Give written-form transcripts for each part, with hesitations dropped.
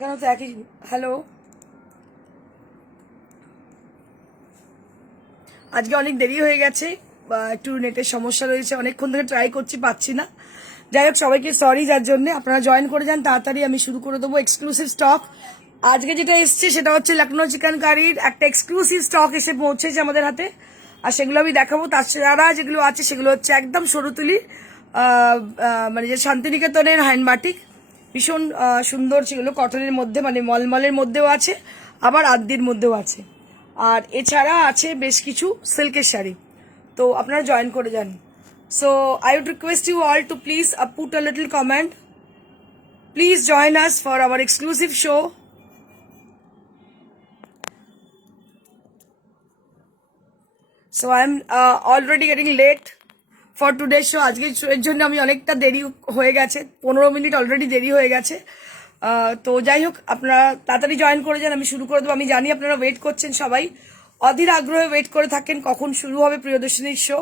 কেন তো একই হ্যালো আজকে অনেক দেরি হয়ে গেছে একটু নেটের সমস্যা রয়েছে অনেকক্ষণ ধরে ট্রাই করছি পাচ্ছি না যাই হোক সবাইকে সরি যার জন্য আপনারা জয়েন করে যান তাড়াতাড়ি আমি শুরু করে দেবো এক্সক্লুসিভ স্টক আজকে যেটা এসছে সেটা হচ্ছে লখনৌ চিকেন কারির একটা এক্সক্লুসিভ স্টক এসে পৌঁছেছে আমাদের হাতে আর সেগুলো আমি দেখাবো তাছাড়া যেগুলো আছে সেগুলো হচ্ছে একদম সরুতুলি মানে যে শান্তিনিকেতনের হ্যান্ডবাটিক ভীষণ সুন্দর সেগুলো কটনের মধ্যে মানে মলমলের মধ্যেও আছে আবার আদ্যির মধ্যেও আছে আর এছাড়া আছে বেশ কিছু সিল্কের শাড়ি তো আপনারা জয়েন করে যান so I would request you all to please put a little comment please join us for our exclusive show so I am already getting late for today show আজকে এর জন্য আমি অনেকটা দেরি হয়ে গেছে 15 মিনিট অলরেডি দেরি হয়ে গেছে তো যাই হোক আপনারা তাড়াতাড়ি জয়েন করে যান আমি শুরু করে দেবো আমি জানি আপনারা ওয়েট করছেন সবাই অধীর আগ্রহে ওয়েট করে থাকেন কখন শুরু হবে প্রিয়দর্শিনীর show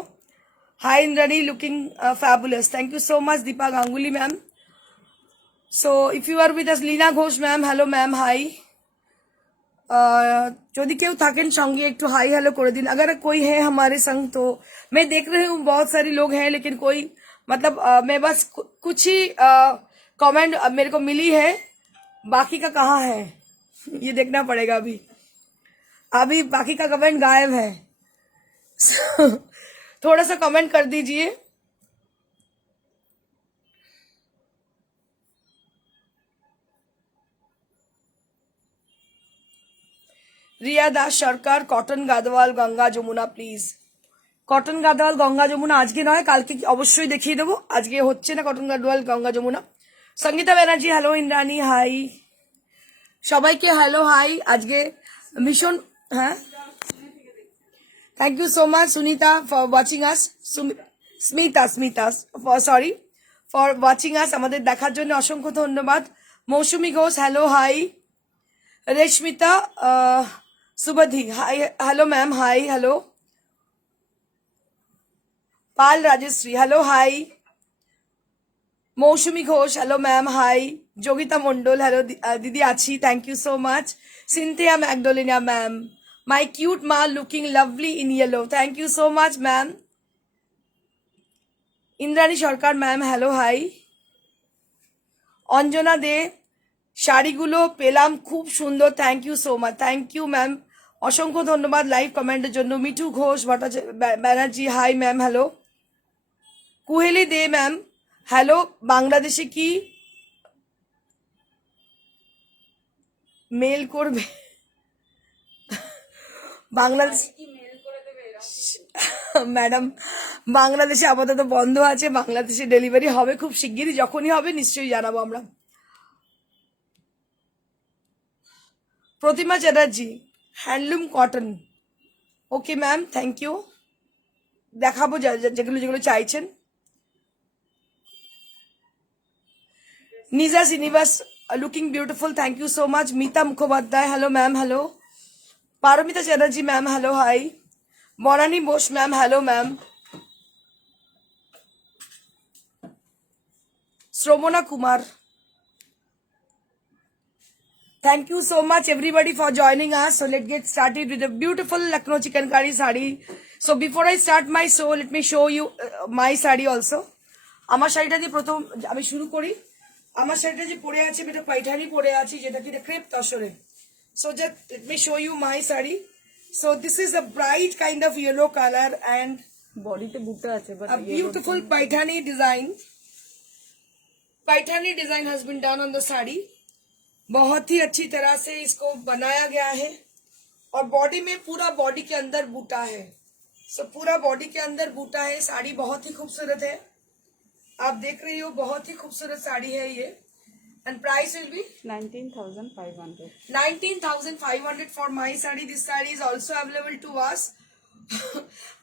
hi Indrani looking fabulous thank you so much Dipa Ganguly ma'am so if you are with us Leena Ghosh ma'am hello ma'am hi যদি কেউ থাকেন সঙ্গে একটু हाई हेलो कर दिन अगर कोई है हमारे संग तो मैं देख रही हूँ बहुत सारे लोग हैं लेकिन कोई मतलब मैं बस कुछ ही कमेंट मेरे को मिली है बाकी का कहाँ है ये देखना पड़ेगा अभी अभी बाकी का कमेंट गायब है थोड़ा सा कमेंट कर दीजिए Riya Das Sarkar cotton Gadwal Ganga Jamuna please cotton Gadwal Ganga Jamuna আজকে নয় কালকে অবশ্যই দেখিয়ে দেবো আজকে হচ্ছে না cotton Gadwal Ganga Jamuna Sangita Banerjee hello Indrani hi সবাইকে হ্যালো হাই আজকে ভীষণ হ্যাঁ thank you so much Sunita for watching us Smita sorry for watching us আমাদের দেখার জন্য অসংখ্য ধন্যবাদ Mousumi Ghosh hello hi Reshmita Subadhi hi hello ma'am hi hello पाल Rajshree hello hi Mousumi Ghosh hello ma'am hi Jogita Mondal hello दीदी आची thank you so much Cynthia Magdalena ma'am my cute मा looking lovely in yellow thank you so much ma'am Indrani Sarkar ma'am hello hi Anjana Dey শাড়িগুলো পেলাম খুব সুন্দর thank you so much thank you ma'am অসংখ্য ধন্যবাদ live কমেন্টের জন্য Mithu Ghosh Banerjee hi ma'am hello Kuheli Dey ma'am hello বাংলাদেশে কি মেল করবে বাংলাদেশ ম্যাডাম বাংলাদেশে আপাতত বন্ধ আছে বাংলাদেশে ডেলিভারি হবে খুব শিগগিরই যখনই হবে নিশ্চয়ই জানাবো আমরা Pratima Chatterjee handloom cotton okay ma'am thank you দেখাবো যেগুলো যেগুলো চাইছেন Nija Srinivas looking beautiful thank you so much Mita Mukhopadhyay hello ma'am hello Paromita Chatterjee ma'am hello hi Banani Bose ma'am hello ma'am Shramana Kumar Thank you so much everybody for joining us. So let's get started with the beautiful Lucknow chicken curry sari. So before I start my show, let me show you my sari also. আমার শাড়িটা দিয়ে প্রথম আমি শুরু করি আমার শাড়িটা যে পরে আছে এটা পাইঠানি পরে আছে যেটা কি ক্রেপ তসরে so just let me show you my sari. So this is a bright kind of yellow color and বডিতে বুটা আছে but a beautiful paithani design. Paithani design has been done on the sari. बहुत ही अच्छी तरह से इसको बनाया गया है और बॉडी में पूरा बॉडी के अंदर बूटा है सो पूरा बॉडी के अंदर बूटा है साड़ी बहुत ही खूबसूरत है आप देख रही हो बहुत ही खूबसूरत साड़ी है ये and price will be 19,500 for my sari this sari is also available to us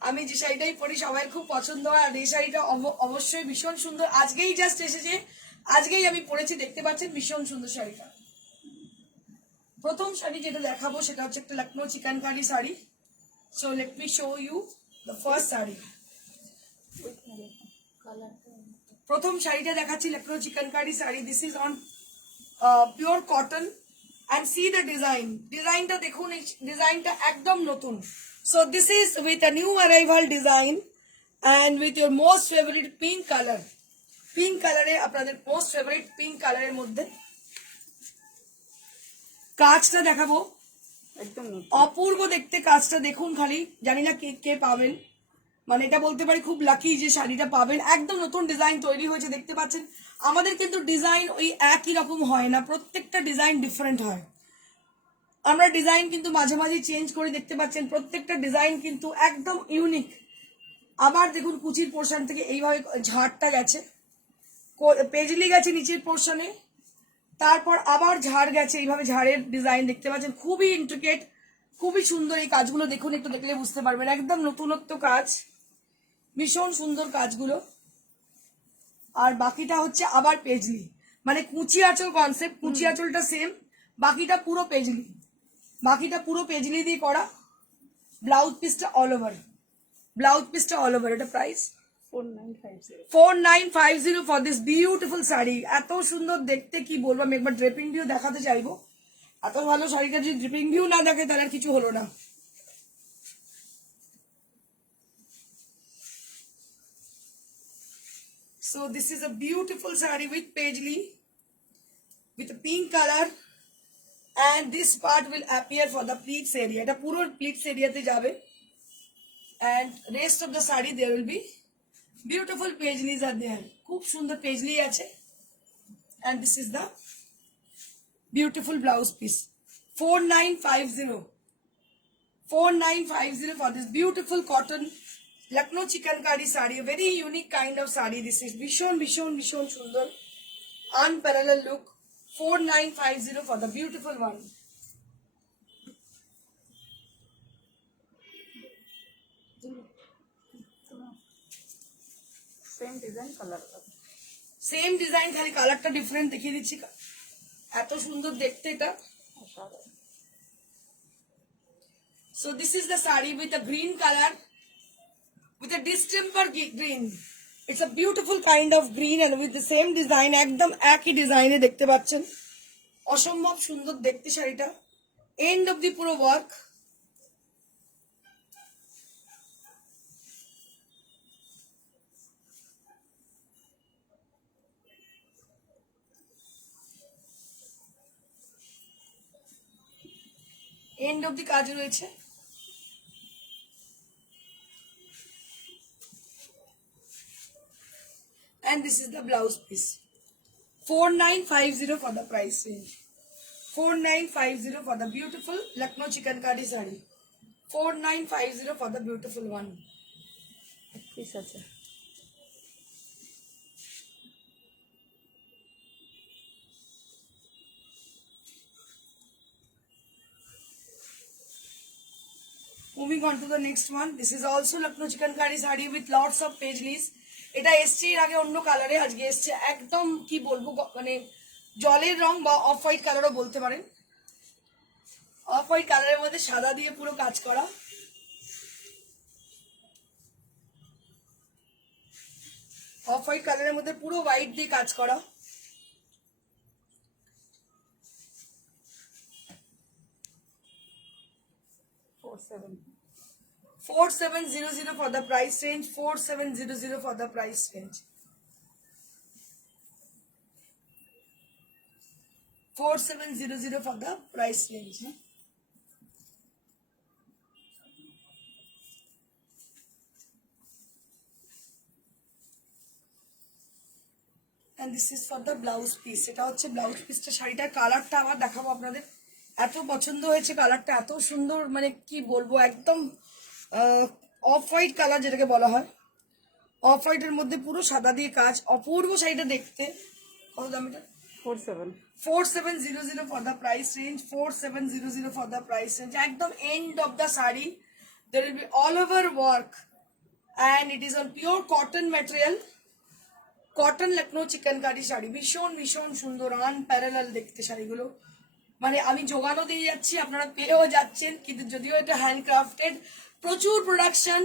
আমি যে শাড়িটাই পরি সবাই খুব পছন্দ হয় আর এই শাড়িটা অবশ্যই ভীষণ সুন্দর আজকেই জাস্ট এসেছে আজকেই আমি পরেছি দেখতে পাচ্ছেন ভীষণ সুন্দর শাড়িটা প্রথম শাড়ি যেটা দেখাবো সেটা হচ্ছে একটা Lucknow chikankari sari so let me show you the first sari প্রথম শাড়িটা দেখাচ্ছি Lucknow chikankari sari this is on pure cotton and see the design. ডিজাইনটা দেখুন, এই ডিজাইনটা একদম নতুন. So this is with a new arrival design and with your most favorite pink color. Pink কালারে আপনাদের মোস্ট ফেভারিট পিঙ্ক কালারের মধ্যে কাজটা দেখাবো. একদম অপূর্ব দেখতে কাজটা দেখুন খালি. জানি না কে কে পাবেন, মানে এটা বলতে পারি খুব লাকি যে শাড়িটা পাবেন. একদম নতুন ডিজাইন তৈরি হয়েছে, দেখতে পাচ্ছেন. আমাদের কিন্তু ডিজাইন ওই একই রকম হয় না, প্রত্যেকটা ডিজাইন ডিফারেন্ট হয়. আমরা ডিজাইন কিন্তু মাঝে মাঝে চেঞ্জ করে, দেখতে পাচ্ছেন প্রত্যেকটা ডিজাইন কিন্তু একদম ইউনিক. আবার দেখুন কুচির পোর্শন থেকে এইভাবে ঝাড়টা গেছে, পেজলি গেছে নিচের পোর্শনে, তারপর আবার ঝাড় গেছে, এইভাবে ঝাড়ের ডিজাইন দেখতে পাচ্ছেন. খুবই ইন্ট্রিকেট, খুবই সুন্দর. এই কাজগুলো দেখুন, একটু দেখলে বুঝতে পারবেন একদম নতুনত্ব কাজ, ভীষণ সুন্দর কাজগুলো. আর বাকিটা হচ্ছে আবার পেজলি, মানে কুচি আঁচল কনসেপ্ট. কুচি আঁচলটা সেম, বাকিটা পুরো পেজলি, বাকিটা পুরো পেজলি দিয়ে করা. ব্লাউজ পিসটা অল ওভার, ব্লাউজ পিসটা অল ওভার. এটা প্রাইস 4950 4950 ফর দিস বিউটিফুল শাড়ি. এত সুন্দর দেখতে কি বলবো, আমি একবার ড্রেপিং ভিউ দেখাতে চাইবো. এত ভালো শাড়িটা যদি ড্রেপিং ভিউ না দেখে তাহলে আর কিছু হলো না. So this is a beautiful saree with paisley, with a pink color, and this part will appear for the pleats area. এটা পুরো pleats area তে যাবে, and rest of the saree there will be beautiful paisleys are there. খুব সুন্দর পেজলি আছে. And this is the beautiful blouse piece. 4950 4950 for this beautiful cotton Lucknow chikankari saree. A very unique kind of saree this is. Vishon sundar, unparalleled look. 4950 for the beautiful one. Same design colour same design, খালি কালারটা ডিফারেন্ট দেখিয়ে দিচ্ছি. এত সুন্দর দেখতে এটা. So this is the saree with a green color, with a distemper green. It's a beautiful kind of green and with the same design. একদম একই ডিজাইনে দেখতে পাচ্ছেন, অসম্ভব সুন্দর দেখতে শাড়িটা. এন্ড অব দি পুরো ওয়ার্ক. এন্ড অব দি কাজ রয়েছে. And this is the blouse piece. 4950 for the price range. 4950 for the beautiful Lucknow chikankari saree. 4950 for the beautiful one. Piece আছে Moving on to the next one. This is also Lucknow chikankari saree with lots of paisleys. এটা এসছে এর আগে অন্য কালারে, আজকে এসছে একদম কি বলবো, মানে জলের রং বা অফ হোয়াইট কালারও বলতে পারেন. অফ হোয়াইট কালারের মধ্যে সাদা দিয়ে পুরো কাজ করা. অফ হোয়াইট কালারের মধ্যে পুরো হোয়াইট দিয়ে কাজ করা. Four seven 4700 for the price range. 4700 for the price range. 4700 for the price range. And this is for the blouse piece. এটা হচ্ছে ব্লাউজ পিসটা. শাড়িটার কালারটা আবার দেখাবো আপনাদের. এত পছন্দ হয়েছে কালারটা, এত সুন্দর, মানে কি বলবো, একদম অফ হোয়াইট কালার যেটাকে বলা হয়. অফ হোয়াইটের মধ্যে পুরো সাদা দিয়ে কাজ, অপূর্ব শাড়িটা দেখতে. কত দাম এটা? 4700 for the price range. 4700 for the price range. একদম end of the saree there will be all over work and it is on pure cotton material. Cotton Lucknow chikankari sari, ভীষণ সুন্দর, আনপ্যারালাল দেখতে শাড়িগুলো. মানে আমি জোগানো দিয়ে যাচ্ছি, আপনারা পেয়েও যাচ্ছেন, কিন্তু যদিও এটা হ্যান্ডক্রাফটেড, প্রচুর প্রোডাকশন.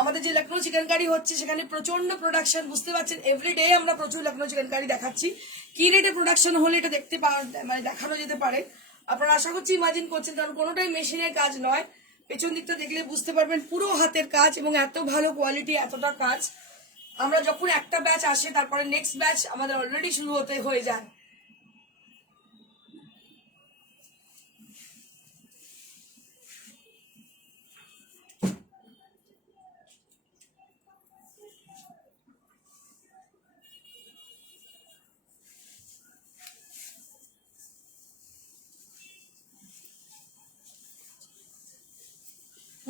আমাদের যে লখনৌ চিকেনকারি হচ্ছে সেখানে প্রচন্ড প্রোডাকশন, বুঝতে পারছেন. এভরিডে আমরা প্রচুর লখনৌ চিকেনকারি দেখাচ্ছি. কি রেটে প্রোডাকশন হলে এটা দেখতে মানে দেখানো যেতে পারে. আপনারা আশা করছি ইমাজিন করছেন, কারণ কোনোটাই মেশিনের কাজ নয়। পেছন দিকটা দেখলে বুঝতে পারবেন পুরো হাতের কাজ এবং এত ভালো কোয়ালিটি, এতটা কাজ। আমরা যখন একটা ব্যাচ আসে তারপরে নেক্সট ব্যাচ আমাদের অলরেডি শুরু হয়ে যায়।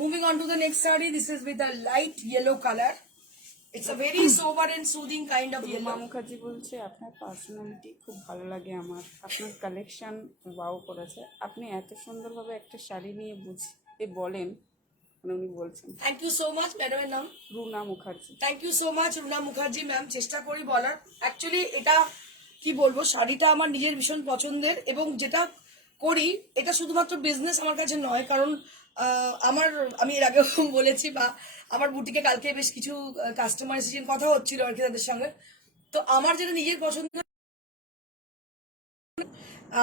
Moving on to the next saree, this is with a light yellow color. It's a very sober and soothing kind of Ruma yellow. মুখার্জি বলছে আপনার পার্সোনালিটি খুব ভালো লাগে আমার, আপনার কালেকশন ওয়াও করেছে, আপনি এত সুন্দরভাবে একটা শাড়ি নিয়ে বুঝতে বলেন, মানে উনি বলছেন। Thank you so much, ম্যাডামের নাম Runa Mukherjee. Thank you so much Runa Mukherjee ma'am. চেষ্টা করি বলার, অ্যাকচুয়ালি এটা কি বলবো, শাড়িটা আমার নিজের ভীষণ পছন্দের এবং যেটা করি এটা শুধুমাত্র বিজনেস আমার কাছে নয়, কারণ আমি এর আগেও বলেছি বা আমার বুটিকে কালকে বেশ কিছু কাস্টমার এসেছেন, কথা হচ্ছিল আর কি তাদের সঙ্গে। তো আমার যেটা নিজের পছন্দ,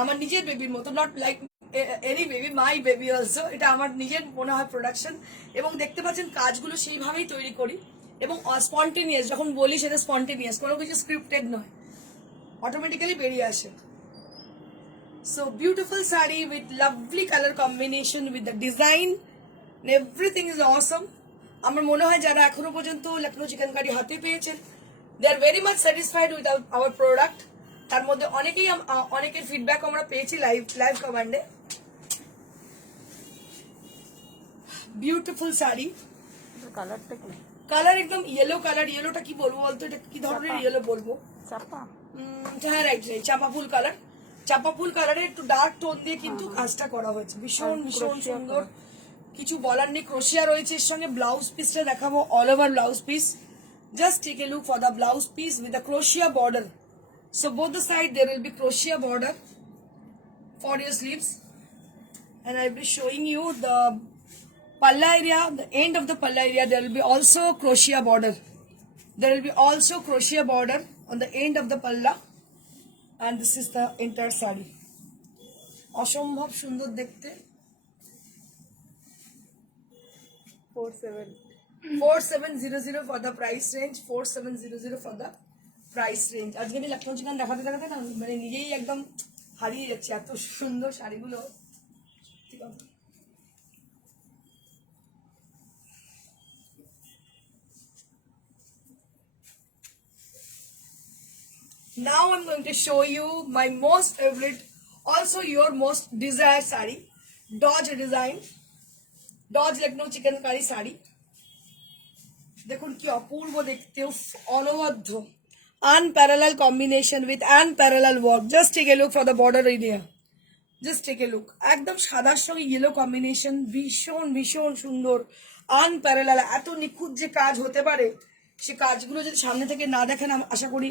আমার নিজের বেবির মতো, not like any baby, my baby also, এটা আমার নিজের মনে হয় প্রোডাকশন। এবং দেখতে পাচ্ছেন কাজগুলো সেইভাবেই তৈরি করি এবং স্পন্টেনিয়াস, যখন বলি সেটা স্পন্টেনিয়াস, কোনো কিছু স্ক্রিপ্টেড নয়, অটোমেটিক্যালি বেরিয়ে আসে। So beautiful sari with lovely colour combination with the design, everything is অসম। আমার মনে হয় যারা এখনো পর্যন্ত লখনৌ চিকেন কারি হাতে পেয়েছেন, they are very much satisfied with our product. তার মধ্যে অনেকের ফিডব্যাক আমরা পেয়েছি লাইভ কমান্ডে। বিউটিফুল শাড়ি, কালারটা কি? কালার একদম ইয়েলো কালার। ইয়েলোটা কি বলবো বলতো, এটা কি ধরনের চাপা। ইয়েলো বলবো? চাপা। হ্যাঁ রাইট, চাপা ফুল কালার। চাপা ফুল কালারের একটু ডার্ক টোন দিয়ে কিন্তু কাজটা করা হয়েছে, ভীষণ ভীষণ ক্রোশিয়া সুন্দর। কিছু বলার নেই। ক্রোশিয়া রয়েছে এর সঙ্গে। ব্লাউজ পিসটা দেখাবো, all over blouse piece. Just take a look for the blouse piece with the crochet border. So both the side there will be crochet border for your sleeves, and I will be showing you the palla area, the end of the palla area. There will be also crochet border. There will be also crochet border on the end of the palla, and this is the entire saree. অসম্ভব সুন্দর দেখতে। 4700 for the price range, 4700 for the price range. আজকে আমি লখনৌ চিকেন দেখাতে দেখাতে না মানে নিজেই একদম হারিয়ে যাচ্ছে, এত সুন্দর শাড়িগুলো। Now I'm going to show you my most favorite, also your most desired saree, Dodge design, Dodge Lucknow chikankari sari. দেখুন কি অপূর্ব দেখতে, অনবদ্য, unparalleled combination with unparalleled work. Just take a look for the border area. Just take a look. একদম সাদার সঙ্গে yellow combination, ভীষণ ভীষণ সুন্দর, unparalleled। এত নিখুঁত যে কাজ হতে পারে, সে কাজগুলো যদি সামনে থেকে না দেখেন আশা করি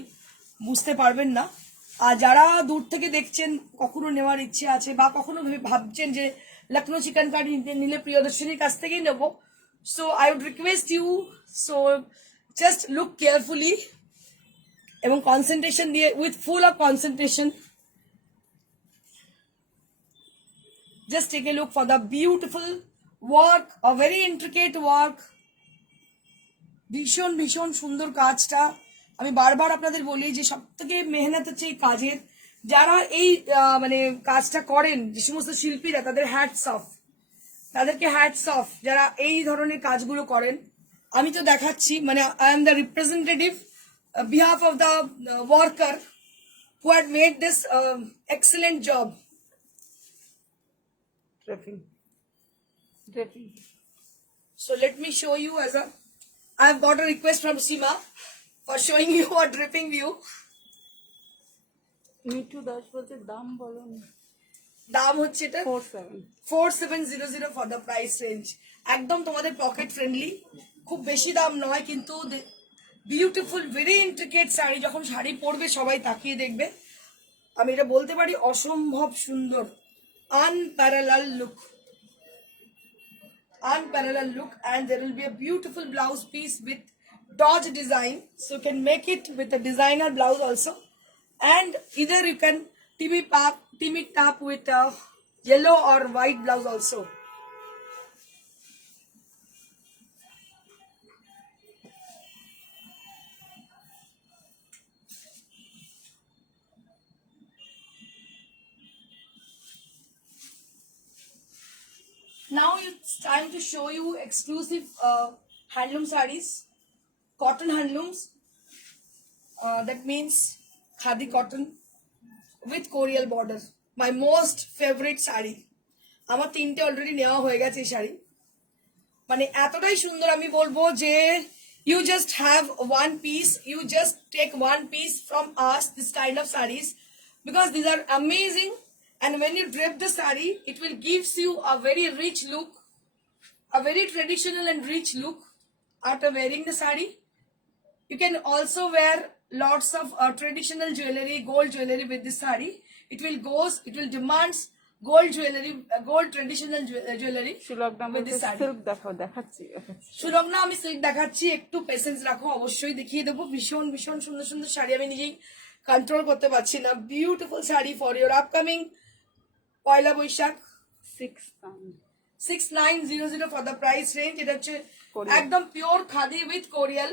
বুঝতে পারবেন না। আর যারা দূর থেকে দেখছেন, কখনো নেওয়ার ইচ্ছে আছে বা কখনো ভাবছেন যে লখনৌ চিকেন কারি নিলে প্রিয়দর্শনীর কাছ থেকেই নেবো, so I would request you, so just look carefully এবং কনসেন্ট্রেশন দিয়ে, with full of concentration, just take a look for the beautiful work, a very intricate work, ভীষণ ভীষণ সুন্দর কাজটা। আমি বারবার আপনাদের বলি যে সব থেকে মেহনত হচ্ছে এই কাজের। যারা এই মানে কাজটা করেন, যে সমস্ত শিল্পীরা, তাদের হ্যাটস অফ, তাদেরকে হ্যাটস অফ, যারা এই ধরনের কাজগুলো করেন। আমি তো দেখাচ্ছি, মানে I am the representative behalf of the worker who had made this excellent job. Draping. So let me show you I have got a request from Sima for showing you a dripping view. Mithu দাস বলছে দাম বলো না। দাম হচ্ছে এটা 4700 for the price range. একদম তোমাদের pocket friendly, খুব বেশি দাম নয়, কিন্তু বিউটিফুল ভেরি ইন্ট্রিকেট শাড়ি। যখন শাড়ি পরবে সবাই তাকিয়ে দেখবে, আমি এটা বলতে পারি, অসম্ভব সুন্দর, unparalleled look, and there will be a beautiful blouse piece with Dodge design, so you can make it with a designer blouse also, and either you can team it up with yellow or white blouse also. Now it's time to show you exclusive handloom sarees, cotton handlooms. That means khadi cotton with Korial border. My most favorite sari. আমার তিনটে অলরেডি নেওয়া হয়ে গেছে এই শাড়ি। মানে এতটাই সুন্দর আমি বলবো যে you just have one piece, you just take one piece from us, this kind of sarees, because these are amazing, and when you drape the saree, it will gives you a very rich look, a very traditional and rich look after wearing the saree. You can also wear lots of traditional jewelry, gold jewelry with this saree. It will demands gold jewelry, gold traditional jewelry Sulagna with this saree. Silk দেখাচ্ছি সুলগ্না আমি সিল্ক দেখাচ্ছি, একটু পেশেন্স রাখো, অবশ্যই দেখিয়ে দেবো। ভীষণ ভীষণ সুন্দর সুন্দর শাড়ি, আমি নিজেই কন্ট্রোল করতে পারছি না। Beautiful sari for your upcoming Poila Baishakh. 6900 for the price range. এটা হচ্ছে একদম pure khadi with korial,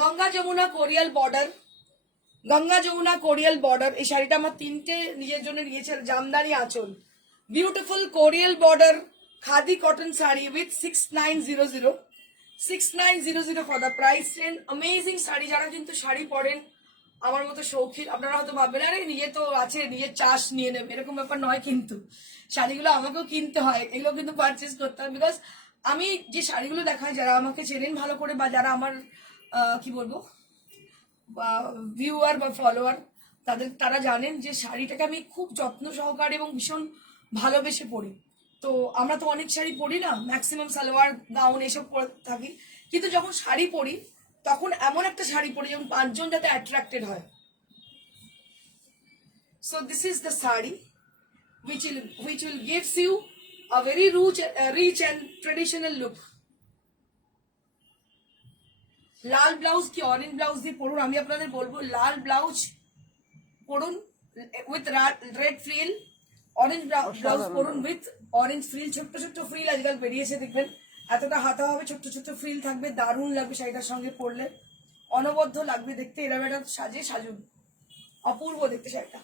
Ganga Jamuna korial border, Ganga Jamuna korial border. এই শাড়িটা আমার তিনটে নিজের জন্য নিয়েছে, জামদানি আঁচল, beautiful korial border khadi cotton sari with 6900 for the price range. Amazing sari. যারা কিন্তু শাড়ি পরেন আমার মতো শৌখিন, আপনারা হয়তো ভাববেন আরে নিজে তো আছে, নিজের চাষ নিয়ে নেবে, এরকম ব্যাপার নয়। কিন্তু শাড়িগুলো আমাকেও কিনতে হয়, এগুলো কিন্তু পারচেস করতে হয়। বিকজ আমি যে শাড়িগুলো দেখাই, যারা আমাকে চেনেন ভালো করে বা যারা আমার কি বলবো ভিউয়ার বা ফলোয়ার, তারা জানেন যে শাড়িটাকে আমি খুব যত্ন সহকারে এবং ভীষণ ভালোবেসে পরি। তো আমরা তো অনেক শাড়ি পরি না, ম্যাক্সিমাম সালোয়ার গাউন এসব পরে থাকি, কিন্তু যখন শাড়ি পরি তখন এমন একটা শাড়ি পরি যেমন পাঁচজন যাতে অ্যাট্রাক্টেড হয়। So this is the sari which will gives you a very rich and traditional look. লাল ব্লাউজ কি অরেঞ্জ ব্লাউজ দিয়ে পরুন, আমি আপনাদের বলবো লাল ব্লাউজ পরুন with red frill, orange blouse পরুন উইথ অরেঞ্জ ফ্রিল। ছোট্ট ছোট্ট ফ্রিল আজকাল বেরিয়েছে, দেখবেন এতটা হাতা হবে, ছোট্ট ছোট্ট ফ্রিল থাকবে, দারুণ লাগবে শাড়িটার সঙ্গে পরলে, অনবদ্য লাগবে দেখতে। এরকম একটা সাজুন, অপূর্ব দেখতে শাড়িটা।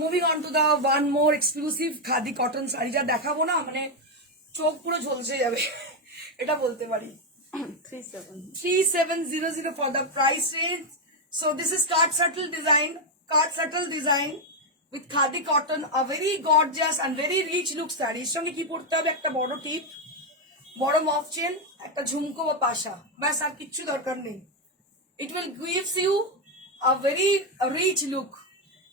Moving on to the one more exclusive khadi cotton sari, যা দেখাবো না মানে চোখ পুরো ঝলসে যাবে, এটা বলতে পারি। 3700 for the price range. So this is cut subtle design with khadi cotton, a very gorgeous and very rich look sari. এর সঙ্গে কি পড়তে হবে, একটা বড় টিপ, বড় মফ চেন, একটা ঝুমকো বা পাশা, ব্যাস আর কিচ্ছু দরকার নেই। It will gives you a very rich look.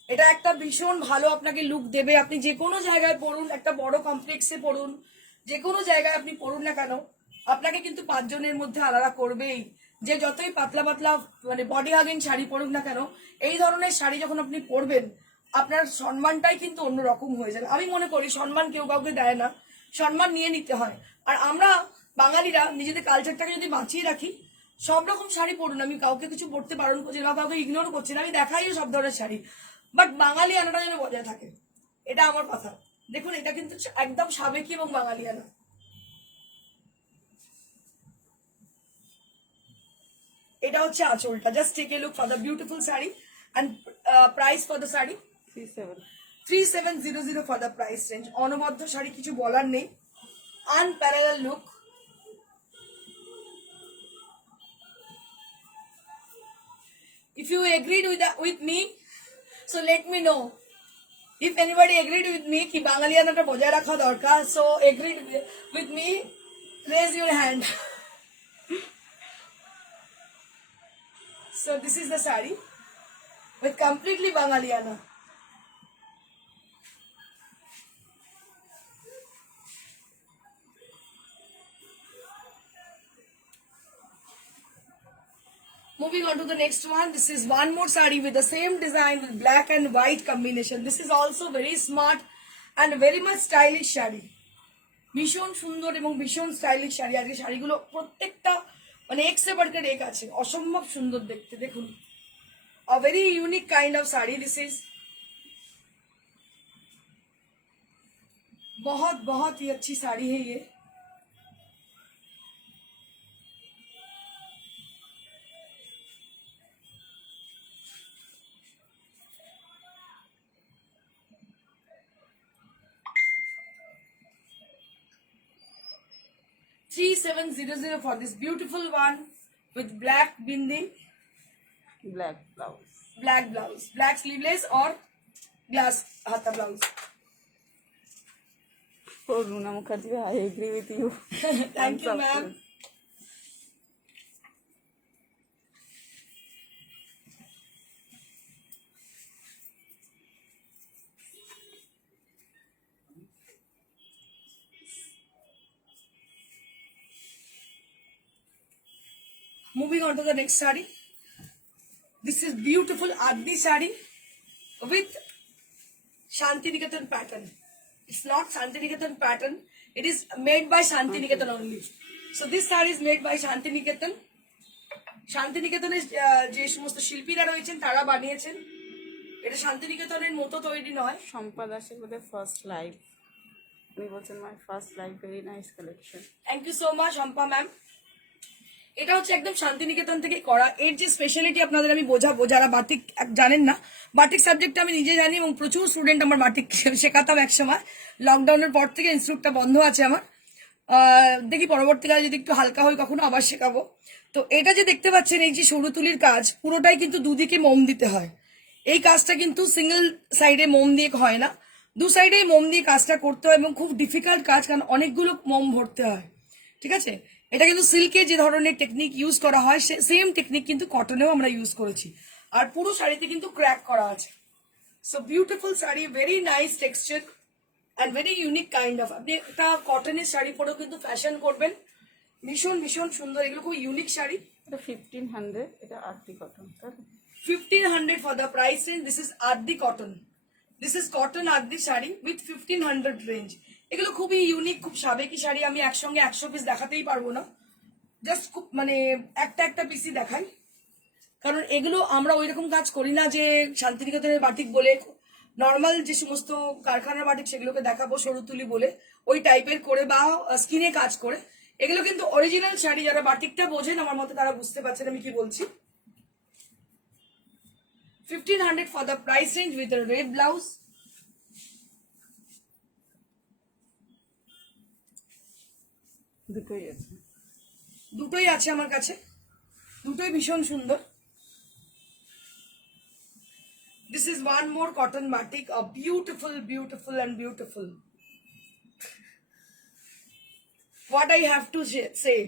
এটা একটা ভীষণ ভালো আপনাকে লুক দেবে। আপনি যে কোনো জায়গায় পড়ুন, একটা বড় কমপ্লেক্সে পড়ুন, যে কোনো জায়গায় আপনি পড়ুন না কেন, আপনাকে কিন্তু পাঁচজনের মধ্যে আলাদা করবেই। যে যতই পাতলা পাতলা মানে বডি হাগিং শাড়ি পরুক না কেন, এই ধরনের শাড়ি যখন আপনি পরবেন আপনার সম্মানটাই কিন্তু অন্যরকম হয়ে যাবে। আমি মনে করি সম্মান কেউ কাউকে দেয় না, সম্মান নিয়ে নিতে হয়। আর আমরা বাঙালিরা নিজেদের কালচারটাকে যদি বাঁচিয়ে রাখি, সব রকম শাড়ি পরুন, আমি কাউকে কিছু পরতে বারণ করছি না, কাউকে ইগনোর করছি না, আমি দেখাইও সব ধরনের শাড়ি, বাট বাঙালি আনাটা যেন বজায় থাকে, এটা আমার কথা। দেখুন এটা কিন্তু একদম সাবেকি এবং বাঙালি আনা। এটা হচ্ছে আঁচলটা। Just take a look for the beautiful sari and price for the sari 3700 for the price range. অনবদ্য শাড়ি, কিছু বলার নেই, unparallel look. If you agreed with me, so let me know. If anybody agreed with me कि बांगालियानाटा बजाय रखा दरकार, so agreed with me, raise your hand. So this is the saree with completely Bangaliana. Moving on to the next one, this is one more saree with the same design with black and white combination. This is also very smart and very much stylish sari, ভীষণ সুন্দর এবং ভীষণ স্টাইলিশ শাড়ি। আর এই শাড়িগুলো প্রত্যেকটা মানে এক সে बढ़कर এক আছে, অসম্ভব সুন্দর দেখতে। দেখুন, a very unique kind of sari this is। बहुत बहुत ही अच्छी साड़ी है ये। $3700 for this beautiful one with black bindi, black blouse. black blouse, black sleeveless or glass hata blouse। ও Runa Mukherjee, I agree with you. Thank you, ma'am। Moving on to the next saree. This is beautiful Addi saree with Shantiniketan pattern. It's not Shantiniketan pattern. It is made by Shantiniketan only. So this saree is made by Shantiniketan. শান্তিনিকেতনের যে সমস্ত শিল্পীরা রয়েছেন তারা বানিয়েছেন। এটা শান্তিনিকেতনের মতো তৈরি নয়। শম্পা দাসের বোধহয় ফার্স্ট লাইভ, উনি বলছেন my first live, very nice collection. Thank you so much Shampa ma'am. এটা হচ্ছে একদম শান্তিনিকেতন থেকে করা। এর যে স্পেশালিটি আপনাদের আমি বোঝাবো, যারা বাটিক জানেন না, বাটিক সাবজেক্টটা আমি নিজে জানি এবং প্রচুর স্টুডেন্ট আমার বাটিক শেখাতাম একসময়। লকডাউনের পর থেকে ইনস্টিটিউটটা বন্ধ আছে আমার। দেখি পরবর্তীকালে যদি একটু হালকা হই কখনো আবার শেখাবো। তো এটা যে দেখতে পাচ্ছেন, এই যে সরু তুলির কাজ, পুরোটাই কিন্তু দুদিকে মোম দিতে হয়। এই কাজটা কিন্তু সিঙ্গেল সাইডে মোম দিয়ে হয় না, দু সাইডে মোম দিয়ে কাজটা করতে হয় এবং খুব ডিফিকাল্ট কাজ, কারণ অনেকগুলো মোম ভরতে হয়। ঠিক আছে, এটা কিন্তু সিল্কে যে ধরনের টেকনিক ইউজ করা হয় সেম টেকনিক কিন্তু কটনেও আমরা ইউজ করেছি। আর পুরো শাড়িতে কিন্তু ক্র্যাক করা আছে। So beautiful sari, very nice texture and very unique kind of. আপনি একটা কটনের শাড়ি পরেও কিন্তু ফ্যাশন করবেন, ভীষণ ভীষণ সুন্দর। এগুলো খুব ইউনিক শাড়ি। এটা 1500, এটা আরতি কটন, তাই তো? 1500 for the price range. This is Addi cotton. This is cotton Addi sari with 1500 রেঞ্জ। এগুলো খুবই ইউনিক, খুব সাবেকি শাড়ি। আমি একসঙ্গে 100 পিস দেখাতেই পারবো না, জাস্ট খুব মানে একটা একটা পিসই দেখাই, কারণ এগুলো আমরা ওই রকম কাজ করি না যে শান্তিনিকেতনের বাটিক বলে নর্মাল যে সমস্ত কারখানার বাটিক সেগুলোকে দেখাবো সরু তুলি বলে ওই টাইপের করে বা স্কিনে কাজ করে। এগুলো কিন্তু অরিজিনাল শাড়ি। যারা বাটিকটা বোঝেন আমার মতে তারা বুঝতে পারছেন আমি কি বলছি। 1500 for the price range with a red blouse। দুটোই আছে, দুটোই আছে আমার কাছে, দুটোই ভীষণ সুন্দর। This is one more cotton batik, a beautiful, beautiful and beautiful. What I have to say,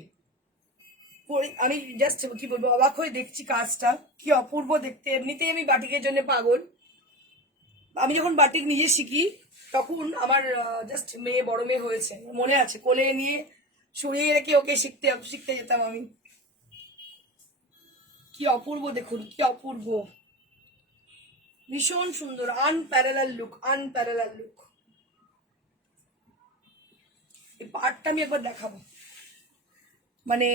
আমি জাস্ট কি বলবো, অবাক হয়ে দেখছি কাজটা, কি অপূর্ব দেখতে। এমনিতেই আমি বাটিকের জন্য পাগল। আমি যখন বাটিক নিজে শিখি তখন আমার জাস্ট মেয়ে, বড় মেয়ে হয়েছে, মনে আছে, কোলে নিয়ে সরিয়ে রেখে ওকে শিখতে যেতাম আমি। কি অপূর্ব দেখুন, কি অপূর্ব, ভীষণ সুন্দর, আনপ্যারালাল লুক, আনপ্যারালাল লুক। এই পার্টটা আমি একবার দেখাবো। মানে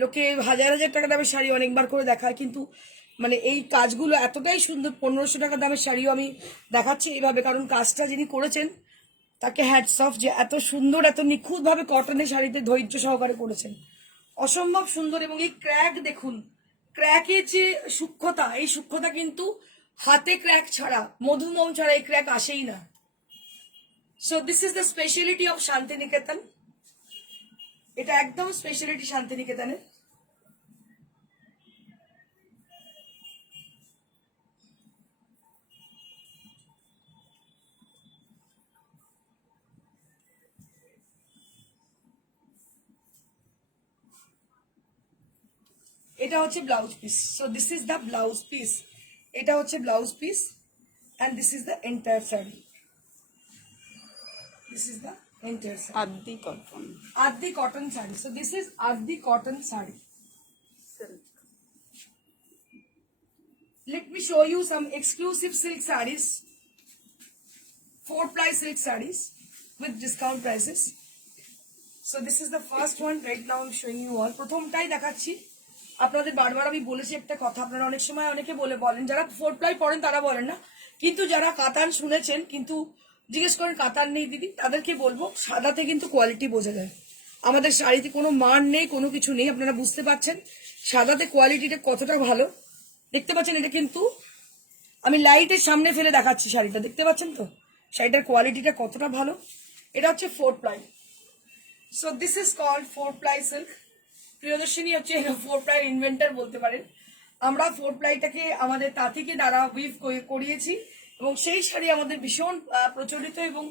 লোকে হাজার হাজার টাকা দামের শাড়ি অনেকবার করে দেখায়, কিন্তু মানে এই কাজগুলো এতটাই সুন্দর। 1500 টাকা দামের শাড়িও আমি দেখাচ্ছি এইভাবে, কারণ কাজটা যিনি করেছেন তাকে হ্যাটস অফ, যে এত সুন্দর, এত নিখুঁতভাবে কটনের শাড়িতে ধৈর্য সহকারে করেছেন। অসম্ভব সুন্দর। এবং এই ক্র্যাক দেখুন, ক্র্যাকের যে সূক্ষ্মতা, এই সূক্ষ্মতা কিন্তু হাতে ক্র্যাক ছাড়া, মধুমোম ছাড়া এই ক্র্যাক আসেই না। So this is the speciality of Shantiniketan. এটা একদম স্পেশালিটি শান্তিনিকেতনের। এটা হচ্ছে blouse piece. So this is the blouse piece. এটা হচ্ছে blouse piece and this is the entire sari. This is the entire sari. Aarti cotton, Addi cotton saree. So this is Addi cotton saree. Silk. Let me show you some exclusive silk sarees. 4-ply silk sarees with discount prices. So this is the first one right now I am showing you all. প্রথমটাই দেখাচ্ছি। আপনাদের বারবার আমি বলেছি একটা কথা, আপনারা অনেক সময় অনেকে বলেন, যারা 4 প্লাই পড়েন তারা বলেন না, কিন্তু যারা কাতান শুনেছেন কিন্তু জিজ্ঞেস করেন কাতান নেই দিদি, তাদেরকে বলবো সাদাতে কিন্তু কোয়ালিটি বোঝা যায়। আমাদের শাড়িতে কোনো মান নেই, কোনো কিছু নেই, আপনারা বুঝতে পারছেন সাদাতে কোয়ালিটিটা কতটা ভালো। দেখতে পাচ্ছেন এটা কিন্তু আমি লাইটের সামনে ফেলে দেখাচ্ছি শাড়িটা, দেখতে পাচ্ছেন তো শাড়িটার কোয়ালিটিটা কতটা ভালো। এটা হচ্ছে 4 ply. So this is called 4 ply silk. Priyadarshini হচ্ছে 4 প্লাই ইনভেন্টর বলতে পারেন। আমরা 4 প্লাইটাকে আমাদের তাঁতিকে দ্বারা উইভ করিয়েছি এবং সেই শাড়ি আমাদের ভীষণ প্রচলিত এবং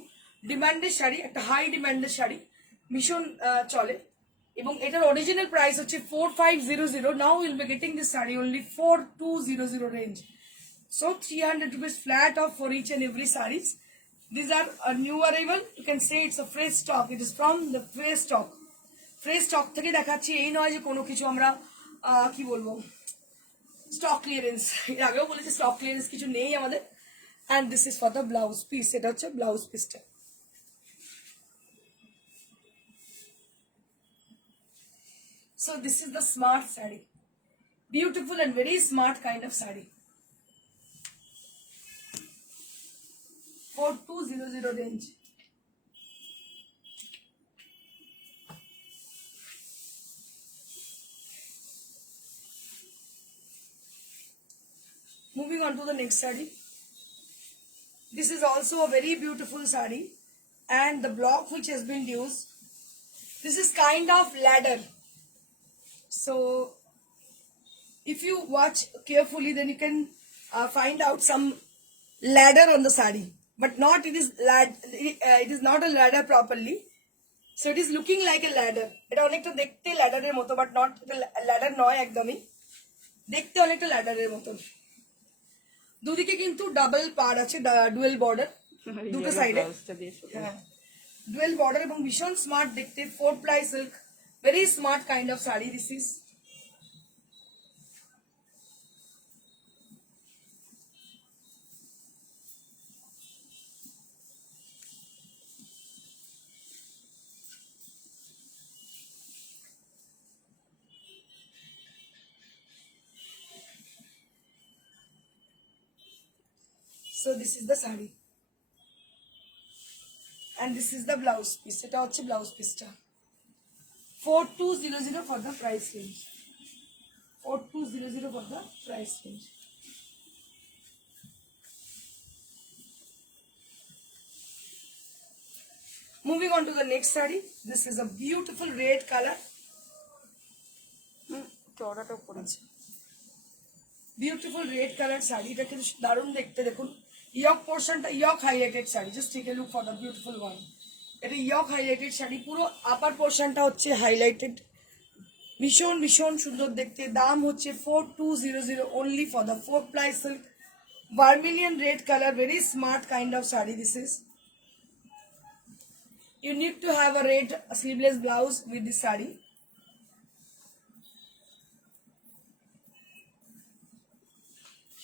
ডিমান্ডের শাড়ি, একটা হাই ডিমান্ডের শাড়ি, ভীষণ চলে। এবং এটার অরিজিনাল প্রাইস হচ্ছে 4500। Now will be getting this sari অনলি 4200 range. So 300 rupees flat off for each and every sarees. These are a new arrival. You can say it's a fresh stock. It is from the fresh stock. Fresh stock থেকে দেখাচ্ছি, এই নয় যে কোনো কিছু আমরা কি বলবো স্টক ক্লিয়ারেন্স, এর আগেও বলেছি স্টক ক্লিয়ারেন্স কিছু নেই আমাদের। And this is for the blouse piece. এটা হচ্ছে ব্লাউজ পিসটা। So this is the smart saree. Beautiful and very smart kind of saree. 4200 range. Moving on to the next saree. This is also a very beautiful saree, and the block which has been used, this is kind of ladder. So if you watch carefully, then you can find out some ladder on the saree, but not it is not a ladder properly. So it is looking like a ladder. এটা অনেকটা দেখতে ল্যাডারের মতো, but not ladder নয়, একদমই দেখতে অনেকটা ল্যাডারের মতো। দুদিকে কিন্তু ডাবল পার আছে, ডুয়েল বর্ডার দুটো সাইডে, হ্যাঁ ডুয়েল বর্ডার এবং ভীষণ স্মার্ট দেখতে। 4 ply silk, very smart kind of sari this is. So this is the saree and this is the blouse piece. এটা হচ্ছে ব্লাউজ পিসটা। 4200 for the price range. 4200 for the price range. Moving on to the next saree. This is a beautiful red color. চড়াটা পড়েছে। Beautiful red colour sari, এটা কিন্তু দারুণ দেখতে। দেখুন ইয়ক পোর্শনটা yoke highlighted sari, just take a look for the beautiful one. এটা yoke highlighted sari, পুরো আপার পোর্শনটা হচ্ছে হাইলাইটেড, ভীষণ ভীষণ সুন্দর দেখতে। দাম হচ্ছে 4200 only for the 4 ply silk vermilion red color, very smart kind of saree this is. You need to have a red sleeveless blouse with this saree.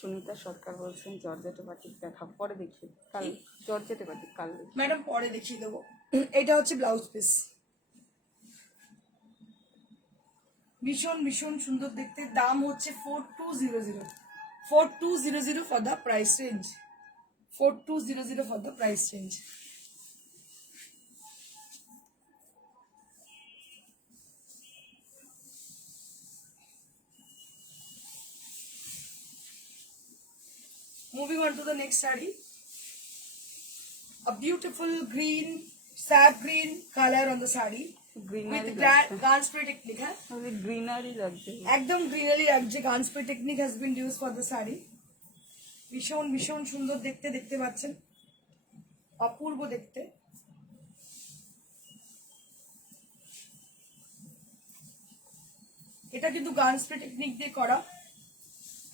Sunita সরকার বলছেন জর্জেটে বাটিক দেখা, পরে দেখি কাল জর্জেটে বাটিক কাল দেখি ম্যাডাম, পরে দেখিয়ে দেবো। এটা হচ্ছে ব্লাউজ পিস, ভীষণ ভীষণ সুন্দর দেখতে। দাম হচ্ছে 4200 4200 for the price range. 4200 for the price range. Moving on to the next saree. A beautiful green, sap green color on the saree. Greenery With gun spray technique. Greenery লাগছে। একদম গ্রিনারি লাগছে। গান spray technique has been use for the sari. ভীষণ ভীষণ সুন্দর দেখতে, দেখতে পাচ্ছেন, অপূর্ব দেখতে। এটা কিন্তু গান স্প্রে টেকনিক দিয়ে করা,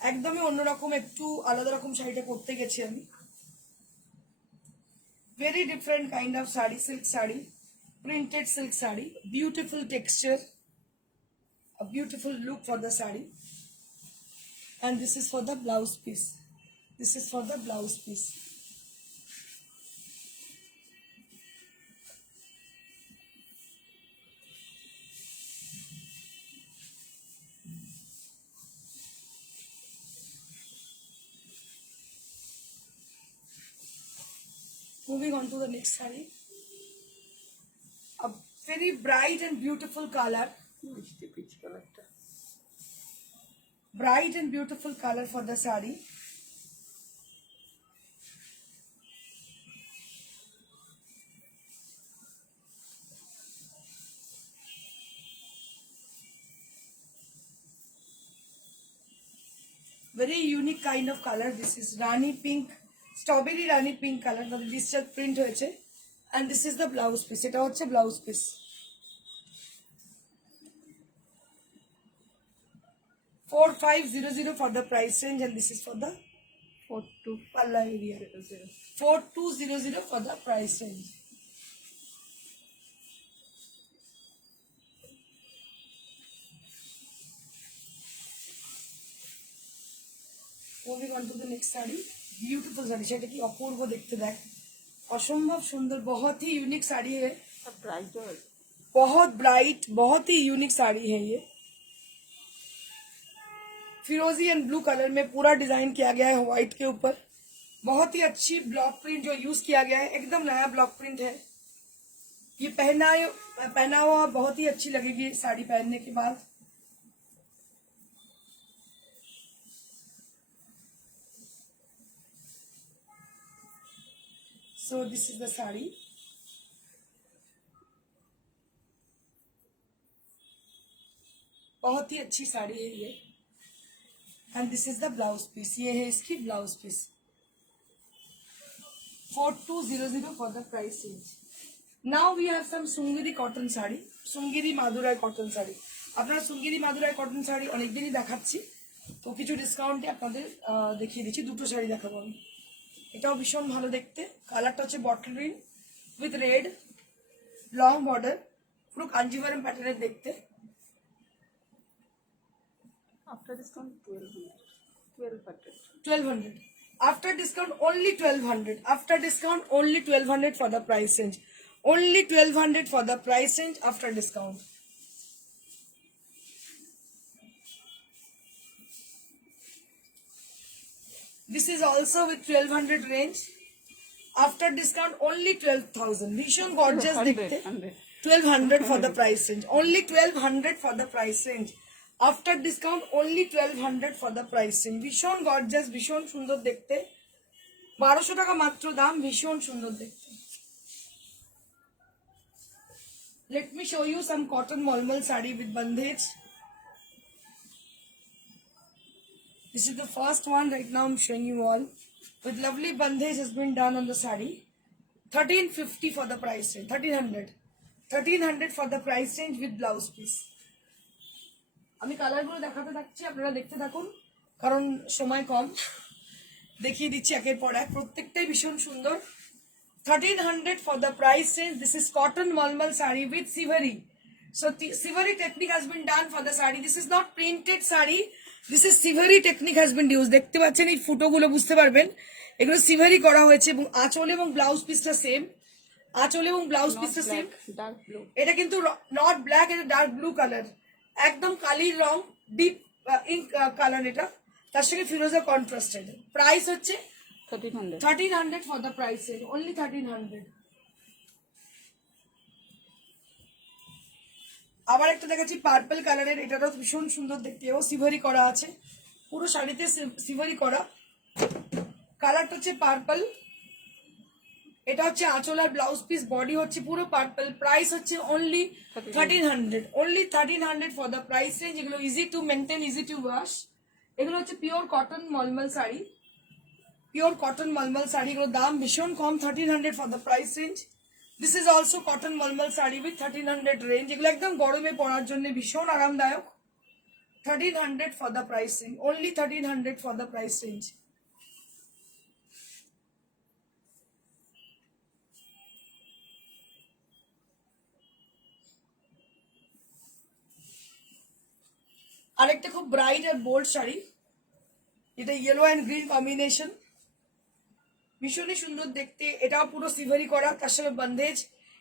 একদমই অন্যরকম, একটু আলাদা রকম শাড়িটা করতে গেছি আমি। Very different kind of sari, সিল্ক sari, printed silk sari, beautiful texture, a beautiful look for the saree. And this is for the blouse piece. This is for the blouse piece. Moving on to the next saree. A very bright and beautiful color. মিষ্টি পিচ কালারটা। Bright and beautiful color for the saree. Very unique kind of color. This is Rani pink, strawberry Rani pink color. The digital print hoyeche. And this is the blouse piece. Eta hocche blouse piece. 4500 for the price range, and this is for the 4200। palla area. 4200 for the price range. Moving on to the next saree. Beautiful saree. সেটা কি অপূর্ব দেখতে দেখ, असंभव सुंदर, बहुत ही यूनिक साड़ी है। अब ब्राइट है, बहुत ब्राइट, बहुत ही यूनिक साड़ी है ये। फिरोजी एंड ब्लू कलर में पूरा डिजाइन किया गया है व्हाइट के ऊपर। बहुत ही अच्छी ब्लॉक प्रिंट जो यूज किया गया है, एकदम नया ब्लॉक प्रिंट है। ये पहना हुआ बहुत ही अच्छी लगेगी साड़ी पहनने के बाद। So this is the saree. बहुत ही अच्छी साड़ी है ये। And this is the blouse piece. ये है इसकी blouse piece. 4200 for the price range. Now we have some Sungiri cotton sari, Sungiri Madurai cotton sari. আপনারা সুঙ্গিরি মাদুরাই কটন শাড়ি অনেকদিনই দেখাচ্ছি, তো কিছু ডিসকাউন্টে আপনাদের দেখিয়ে দিচ্ছি। দুটো শাড়ি দেখাবো আমি। এটাও ভীষণ ভালো দেখতে। কালারটা হচ্ছে bottle green with red, long border, পুরো কাঞ্জিভারম প্যাটার্নের দেখতে। After discount 1200। 1200 after discount, only 1200 after discount, only 1200 for the price range, only 1200 for the price range after discount. This is also with 1200 range, after discount only 12,000. ভীষণ gorgeous দেখতে। 1200 for the price range, only 1200 for the price range after discount, only 1200 for the price range. ভীষণ গর্জাস, ভীষণ সুন্দর দেখতে। 1200 টাকা মাত্র দাম, ভীষণ সুন্দর দেখতে। Let me show you some cotton malmal sari with bandhej. This is the first one right now I'm showing you all. With lovely bandhej has been done on the sari. 1350 for the price range, 1300 for the price range with blouse piece. আমি কালারগুলো দেখাতে থাকছি, আপনারা দেখতে থাকুন কারণ সময় কম। দেখিয়ে দিচ্ছি একের পর এক, প্রত্যেকটাই ভীষণ সুন্দর। 1300 for the price range. This is cotton malmal sari with siveri. So the siveri technique has been done for the sari. This is not printed sari. This is siveri technique has been used. দেখতে পাচ্ছেন এই ফুটোগুলো, বুঝতে পারবেন এগুলো সিভারি করা হয়েছে। এবং আঁচল এবং ব্লাউজ পিসটা সেম, আঁচল এবং ব্লাউজ পিসটা সেম। ডার্ক ব্লু, এটা কিন্তু নট ব্ল্যাক, এটা ডার্ক ব্লু কালার, একদম কালির রং, ডিপ ইঙ্ক কালার। এটা তার সঙ্গে ফিরোজা কন্ট্রাস্টেড। প্রাইস হচ্ছে 1300 for the price range, only 1300. আবার একটা দেখাচ্ছি পার্পল কালারের, এটারও ভীষণ সুন্দর দেখতে। ও সিভারি করা আছে, পুরো শাড়িতে সিভারি করা। কালারটা হচ্ছে পার্পল। এটা হচ্ছে আঁচল আর ব্লাউজ পিস, বডি হচ্ছে পুরো পার্পল। প্রাইস হচ্ছে only 1300, only 1300 for the price range. এগুলো easy to maintain, easy to wash. এগুলো হচ্ছে পিওর কটন মলমল শাড়ি, পিওর কটন মলমল শাড়ি। এগুলোর দাম ভীষণ কম, 1300 for the price range. This is also cotton মলমল শাড়ি with 1300 range. এগুলো একদম গরমে পরার জন্য ভীষণ আরামদায়ক। 1300 for the price range, only 1300 for the price range. আরেকটা খুব ব্রাইট আর বোল্ড শাড়ি, এটা ইয়েলো অ্যান্ড গ্রিন কম্বিনেশন, ভীষণই সুন্দর দেখতে। এটাও পুরো সিভারি করা, তার সঙ্গে বন্ধেজ।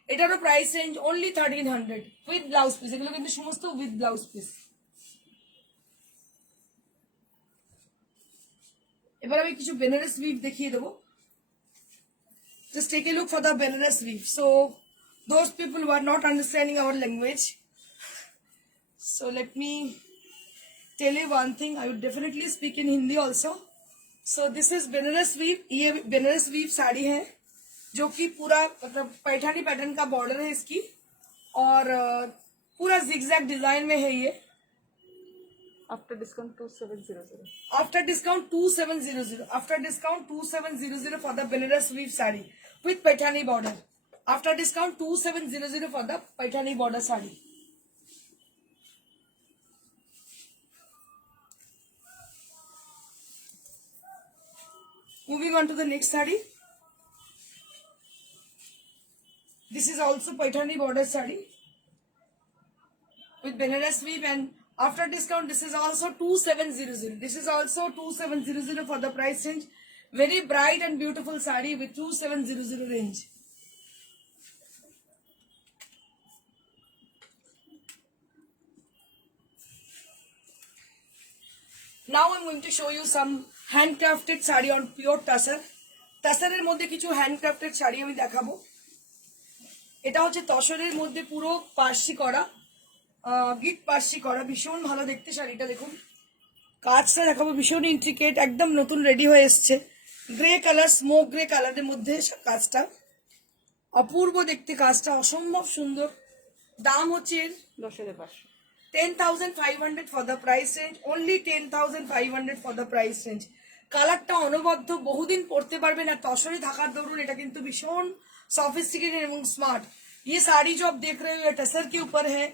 এটারও price range only 1300 with blouse piece. এগুলো কিন্তু সমস্ত উইথ ব্লাউজ পিস। এবার আমি কিছু বেনারস উইভ দেখিয়ে দেবো। Just take a look for the Benares weave. So those people who are not understanding our language, so let me tell you one thing. I would definitely speak in Hindi also. So this is Benares weave. ये Benares weave sari है जो कि पूरा मतलब पैठानी पैटर्न का बॉर्डर है इसकी और पूरा zigzag डिजाइन में है ये. After discount 2700. After discount 2700. After discount 2700 for the Benares weave sari with Paithani border. After discount 2700 for the Paithani border sari. Moving on to the next sari. This is also Paithani border sari with Benares weave, and after discount this is also 2700. This is also 2700 for the price range. Very bright and beautiful sari with 2700 range. Now I'm going to show you some handcrafted sari on pure tussar. Tussar মধ্যে কিছু handcrafted শাড়ি আমি দেখাবো. এটা হচ্ছে তসরের মধ্যে পুরো পার্সি করা, গিট পার্সি করা, ভীষণ ভালো দেখতে শাড়িটা. দেখুন কাজটা দেখাবো, ভীষণ ইন্ট্রিকেট, একদম নতুন রেডি হয়ে এসছে. গ্রে কালার, স্মোক গ্রে কালারের মধ্যে কাজটা, অপূর্ব দেখতে কাজটা, অসম্ভব সুন্দর. দাম হচ্ছে 10,500. 10,500 for the price range. Only 10,500 for the price range. কালারটা অনবদ্য, বহুদিন পরতে পারবেন. আর তসরে থাকার দরুন এটা কিন্তু ভীষণ सॉफिस्टिकेटेड एवं स्मार्ट. ये साड़ी जो आप देख रहे हो ये टसर के ऊपर है.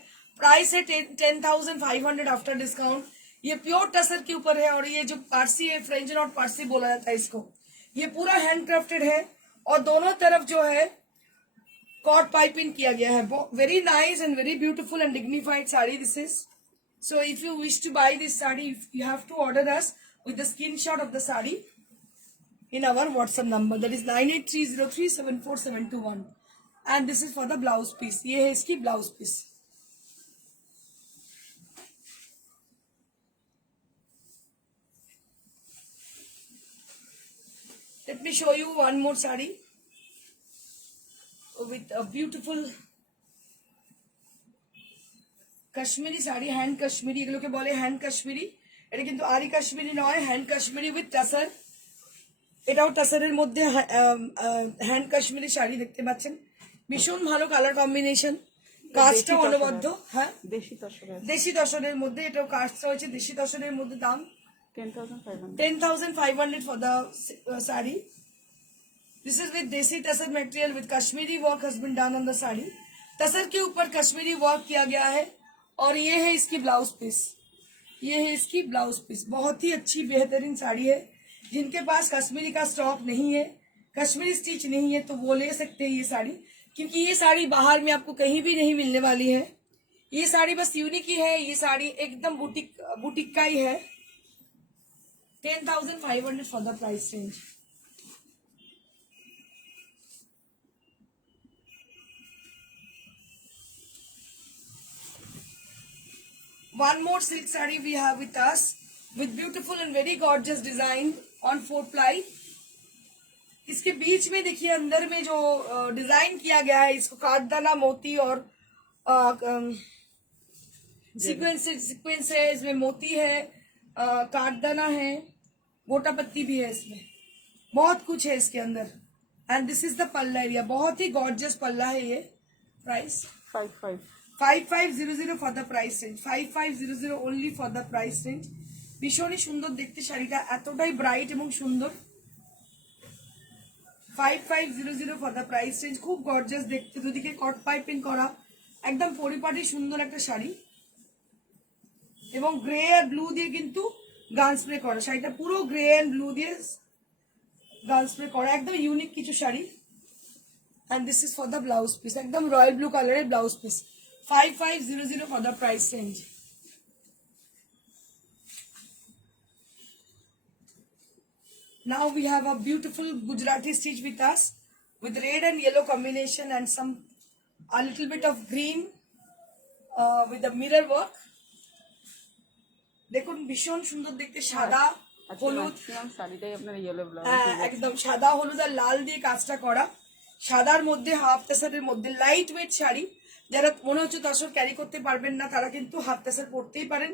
प्राइस है 10,500 आफ्टर डिस्काउंट. ये प्योर टसर के ऊपर है और ये जो पारसी है, फ्रेंच नॉट पारसी बोला जाता है इसको, ये पूरा हैंडक्राफ्टेड है और दोनों तरफ जो है कॉट पाइपिंग किया गया है. Very nice and very beautiful and dignified sari this is. So if you wish to buy this sari you have to order us with the screenshot of the sari in our WhatsApp number, that is 9830374721. and this is for the blouse piece. ये है इसकी blouse piece. Let me show you one more sari with a beautiful Kashmiri sari, hand Kashmiri. এগুলোকে বলে hand Kashmiri. এটা কিন্তু আরি কাশ্মীরি নয়, হ্যান্ড কাশ্মীরি উইথ টাসার. এটাও টাসারের মধ্যে হ্যান্ড কাশ্মীরি শাড়ি দেখতে পাচ্ছেন. ভীষণ ভালো কালার কম্বিনেশন, কাজটা অনবদ্য. হ্যাঁ, দেশি তসরের মধ্যে এটাও কাজটা হয়েছে দেশি তসরের মধ্যে. দাম 10,500 for the saree. This is with desi tussar material with Kashmiri work has been done on the saree. Tussar के ऊपर कश्मीरी वर्क किया गया है और ये है इसकी ब्लाउज पीस. ये है इसकी ब्लाउज पीस. बहुत ही अच्छी बेहतरीन साड़ी है. जिनके पास कश्मीरी का स्टॉक नहीं है, कश्मीरी स्टिच नहीं है, तो वो ले सकते हैं ये साड़ी, क्योंकि ये साड़ी बाहर में आपको कहीं भी नहीं मिलने वाली है. ये साड़ी बस यूनिक ही है. ये साड़ी एकदम बुटीक का ही है. 10,500 for the price range. One more silk saree we have with us with beautiful and very gorgeous design on 4 ply. इसके बीच में देखिए अंदर में जो डिजाइन किया गया है, इसको काटदाना मोती और सीक्वेंस है. इसमें मोती है, काटदाना है, गोटा पत्ती भी है, इसमें बहुत कुछ है इसके अंदर. एंड दिस इज द पल्ला एरिया. बहुत ही गॉर्जियस पल्ला है ये. प्राइस 5500 for the price range. 5500 only for the price range. ভীষণই সুন্দর দেখতে শাড়িটা, এতটাই ব্রাইট এবং সুন্দর. 5500 for the price range. খুব গর্জিয়াস দেখতে, দুদিকে কট পাইপিং করা, একদম পরিপাটি সুন্দর একটা শাড়ি. এবং গ্রে আর ব্লু দিয়ে কিন্তু গান স্প্রে করা. শাড়িটা পুরো গ্রে এন্ড ব্লু দিয়ে গান স্প্রে করা, একদম ইউনিক কিছু sari. and this is for the blouse piece. একদম রয়্যাল ব্লু কালারের blouse piece. 5500 for the price range. Now we have a beautiful Gujarati stitch with us with red and yellow combination and a little bit of green with the mirror work. দেখুন ভীষণ সুন্দর দেখতে, সাদা হলুদ, শাড়িটাই আপনার yellow blouse, একদম সাদা হলুদ আর লাল দিয়ে কাজটা করা. সাদার মধ্যে হাফ তেসারের মধ্যে লাইট ওয়েট শাড়ি। যারা মনে হচ্ছে তসর ক্যারি করতে পারবেন না তারা কিন্তু হাফ তেসার পরতেই পারেন,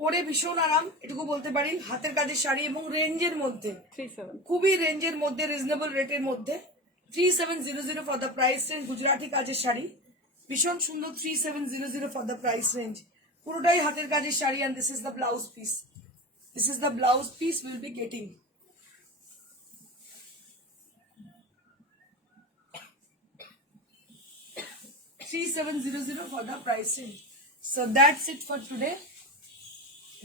পরে ভীষণ আরাম, এটুকু বলতে পারি। হাতের কাজের শাড়ি এবং রেঞ্জের মধ্যে, 37 খুবই রেঞ্জের মধ্যে, রিজনেবল রেটের মধ্যে 3700 for the price range. Gujarati কাজের শাড়ি ভীষণ সুন্দর, 3700 ফর দ্য প্রাইস রেঞ্জ। পুরোটাই হাতের কাজের sari. And this is the blouse piece, this is the blouse piece will be getting. $3700 for the price range. So that's it for today.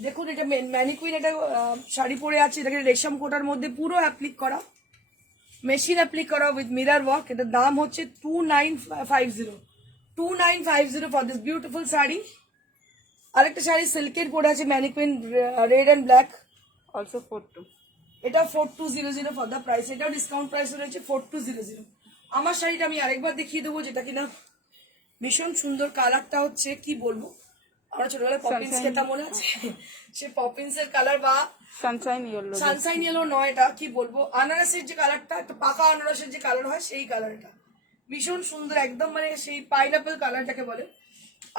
দেখুন এটা ম্যানিকুইন, এটা শাড়ি পরে আছে, এটাকে রেশম কোটার মধ্যে পুরো অ্যাপ্লিক করা, মেশিন অ্যাপ্লিক করা উইথ মিরার ওয়ার্ক। এটার দাম হচ্ছে 2950 ফর দিস বিউটিফুল শাড়ি। আরেকটা শাড়ি সিল্কের পরে আছে mannequin, red and black, also 42 এটা 4200 ফর দ্য প্রাইস। এটাও ডিসকাউন্ট প্রাইস রয়েছে 4200। আমার শাড়িটা আমি আরেকবার দেখিয়ে দেবো, যেটা কিনা ভীষণ সুন্দর। কালারটা হচ্ছে কি বলবো, আমরা ছোটবেলায় পপিন্স খেতাম মনে আছে, সে পপিন্স এর কালার বা সানশাইন ইয়েলো। সানশাইন ইয়েলো নয়, এটা কি বলবো, আনারসের যে কালারটা, একটা পাকা আনারসের যে কালার হয় সেই কালারটা, ভীষণ সুন্দর একদম, মানে সেই পাইনাপেল কালারটাকে বলে।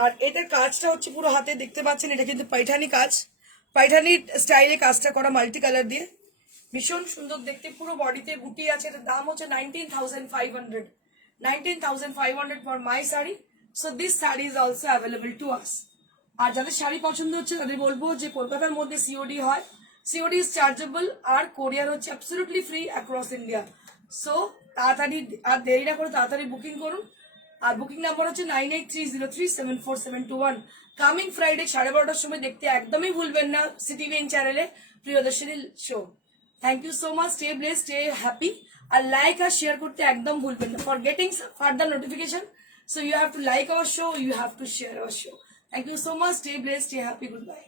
আর এটার কাজটা হচ্ছে পুরো হাতে দেখতে পাচ্ছেন, এটা কিন্তু পাইঠানি কাজ, পাইঠানি স্টাইলে কাজটা করা মাল্টি কালার দিয়ে, ভীষণ সুন্দর দেখতে। পুরো বডিতে বুটি আছে। এটার দাম হচ্ছে 19,500 for my sari. So this sari is also available to us. আর যাদের শাড়ি পছন্দ হচ্ছে তাদের বলবো যে কলকাতার মধ্যে সিওডি হয়, সিওডি ইজ চার্জেবল, আর কোরিয়ার হচ্ছে absolutely free across India. So তাড়াতাড়ি আর দেরি না করে তাড়াতাড়ি বুকিং করুন। আর বুকিং নাম্বার হচ্ছে 9830374721। কামিং ফ্রাইডে 12:30টার সময় দেখতে একদমই ভুলবেন না সিটিভিএন চ্যানেলে Priyadarshini show. Thank you so much, stay blessed, stay happy. আর লাইক আর শেয়ার করতে একদম ভুলবেন না। For getting further notification, so you have to like our show, you have to share our show. Thank you so much, stay blessed, stay happy, goodbye.